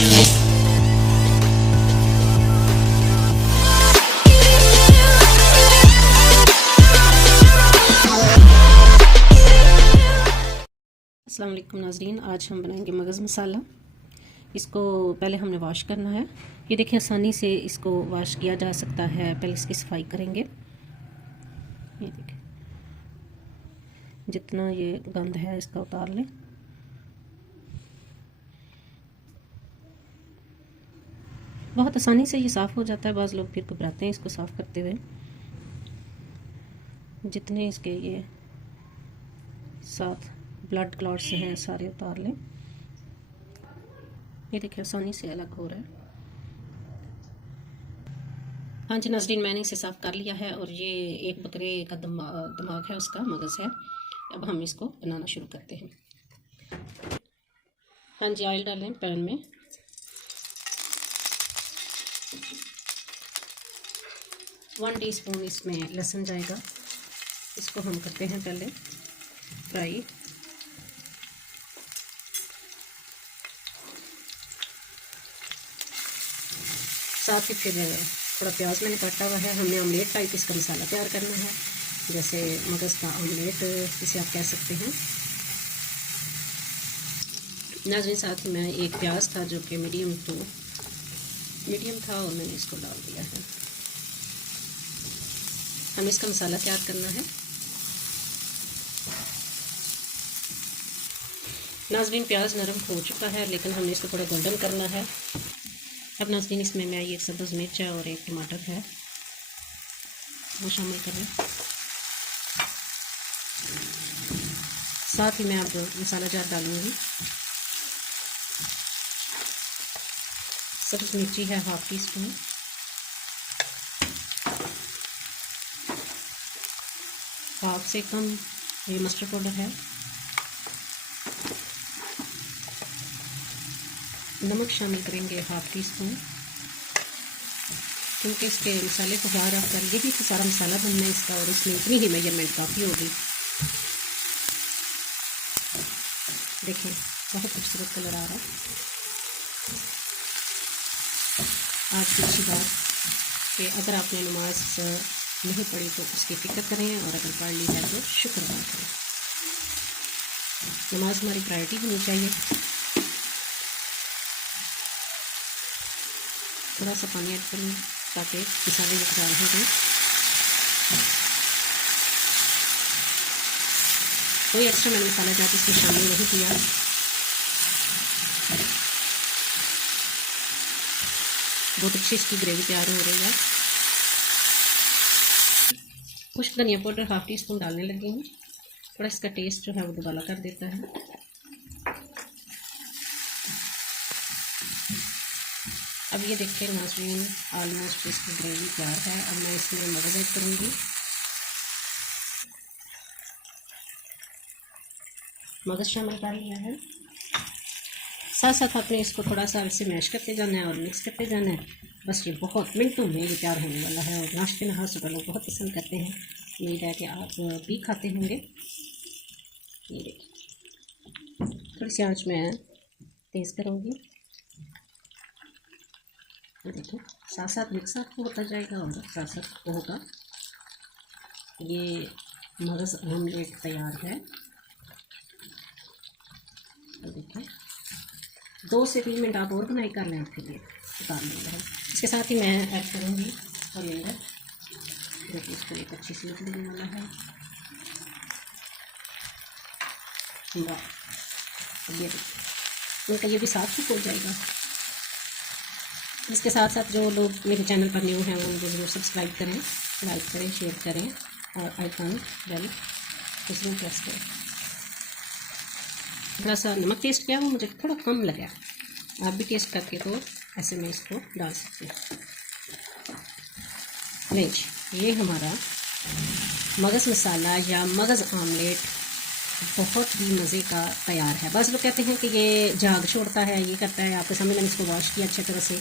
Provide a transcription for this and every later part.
अस्सलाम वालेकुम नाज़रीन, आज हम बनाएंगे मगज़ मसाला। इसको पहले हमने वॉश करना है। ये देखिए आसानी से इसको वॉश किया जा सकता है। पहले इसकी सफाई करेंगे। ये देखिए जितना ये गंद है इसका उतार लें। बहुत आसानी से ये साफ़ हो जाता है। बाज़ लोग फिर घबराते हैं इसको साफ़ करते हुए। जितने इसके ये साथ ब्लड क्लॉट्स हैं सारे उतार लें। ये देखिए आसानी से अलग हो रहा है। हाँ जी नाज़रीन, मैंने इसे साफ़ कर लिया है और ये एक बकरे का दिमाग है, उसका मगज़ है। अब हम इसको बनाना शुरू करते हैं। हाँ जी, ऑयल डालें पैन में। वन टीस्पून इसमें लहसुन जाएगा। इसको हम करते हैं पहले फ्राई। साथ ही फिर थोड़ा प्याज मैंने काटा हुआ है। हमने ऑमलेट टाइप इसका मसाला तैयार करना है, जैसे मगज़ का ऑमलेट इसे आप कह सकते हैं। नाज़रीन साथ में एक प्याज था जो कि मीडियम था और मैंने इसको डाल दिया है। हमें इसका मसाला तैयार करना है। नाज़रीन प्याज नरम हो चुका है, लेकिन हमने इसको थोड़ा गोल्डन करना है। अब नाज़रीन इसमें मैं ये सब्ज़ मिर्च है और एक टमाटर है वो शामिल करें। साथ ही मैं अब मसाला जार डालूँगी। सब्ज़ मिर्ची है हाफ टी स्पून, हाफ से कम ये मस्टर्ड पाउडर है, नमक शामिल करेंगे हाफ टी स्पून, क्योंकि इसके मसाले को बाहर आप कर यही तो सारा मसाला बनना है इसका, और इसमें इतनी ही मेजरमेंट काफ़ी होगी। देखिए बहुत खूबसूरत कलर आ रहा है। आज की अच्छी बात कि अगर आपने नमाज नहीं पढ़ी तो उसकी फ़िक्र करें, और अगर पढ़ ली है तो शुक्र अदा करें। नमाज हमारी प्रायोरिटी होनी चाहिए। थोड़ा सा पानी ऐड करूँ ताकि मसाले ख़राब हो जाए। कोई एक्स्ट्रा मैंने मसाला जाकर इसमें शामिल नहीं किया। बहुत अच्छी इसकी ग्रेवी तैयार हो रही है। कुछ धनिया पाउडर हाफ टी स्पून डालने लगी हूँ। थोड़ा इसका टेस्ट जो है वो दुबारा कर देता है। अब ये देखिए नाज़रीन ऑलमोस्ट इसकी ग्रेवी तैयार है। अब मैं इसमें मगज़ ऐड करूँगी। मगज़ शामिल कर लिया है। साथ साथ आपने इसको थोड़ा सा इसे मैश करते जाना है और मिक्स करते जाना है। बस ये बहुत मिनटों में ये तैयार होने वाला है, और नाश्ते में हाथ लोग बहुत पसंद करते हैं। उम्मीद है कि आप भी खाते होंगे। ये देखिए थोड़ी सी आँच में तेज़ करूँगी। देखिए साथ साथ मिक्स अप होता जाएगा और साथ साथ होगा। ये मगज़ ऑमलेट तैयार है। देखिए 2 से 3 मिनट आप और बनाई कर लें, फिर ये उतार लेंगे। इसके साथ ही मैं ऐड करूँगी कोरिएंडर। देखिए इसको एक अच्छी सी लुक देने वाला है। ये उनका ये भी साथ ही हो जाएगा। इसके साथ साथ जो लोग मेरे चैनल पर न्यू हैं वो मुझे ज़रूर सब्सक्राइब करें, लाइक करें, शेयर करें और आइकन बेल ज़रूर प्रेस करें। थोड़ा सा नमक टेस्ट किया वो मुझे थोड़ा कम लगा। आप भी टेस्ट करके तो ऐसे में इसको डाल सकते हैं। लीजिए ये हमारा मगज़ मसाला या मगज़ ऑमलेट बहुत ही मज़े का तैयार है। बस लोग कहते हैं कि ये झाग छोड़ता है, ये करता है। आपके सामने मैंने इसको वॉश किया अच्छी तरह से,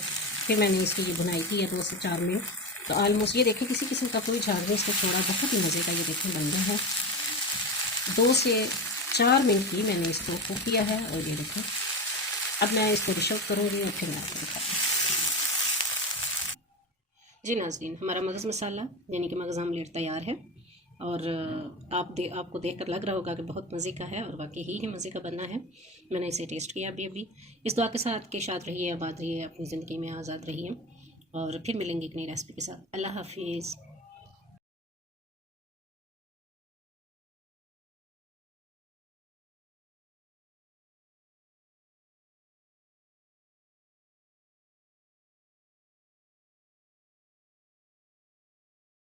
फिर मैंने इसकी ये बुनाई की है 2 से 4 मिनट। तो ऑलमोस्ट ये देखें किसी किस्म का कोई झाग नहीं इसको छोड़ा। बहुत ही मज़े का ये देखें बन गया है। 2 से 4 मिनट की मैंने इसको कुक किया है, और ये देखें अब मैं इसको डिश आउट करूँगी और फिर मैं आपको दिखाती हूँ। जी नाज़रीन, हमारा मगज़ मसाला यानी कि मगज़ आमलेट तैयार है। और आपको देखकर लग रहा होगा कि बहुत मज़े का है, और वाकई ही मज़े का बना है। मैंने इसे टेस्ट किया अभी। इस दुआ के साथ कि शाद रहिए, आबाद रहिए, अपनी ज़िंदगी में आज़ाद रहिए, और फिर मिलेंगे एक नई रेसिपी के साथ। अल्लाह हाफिज़।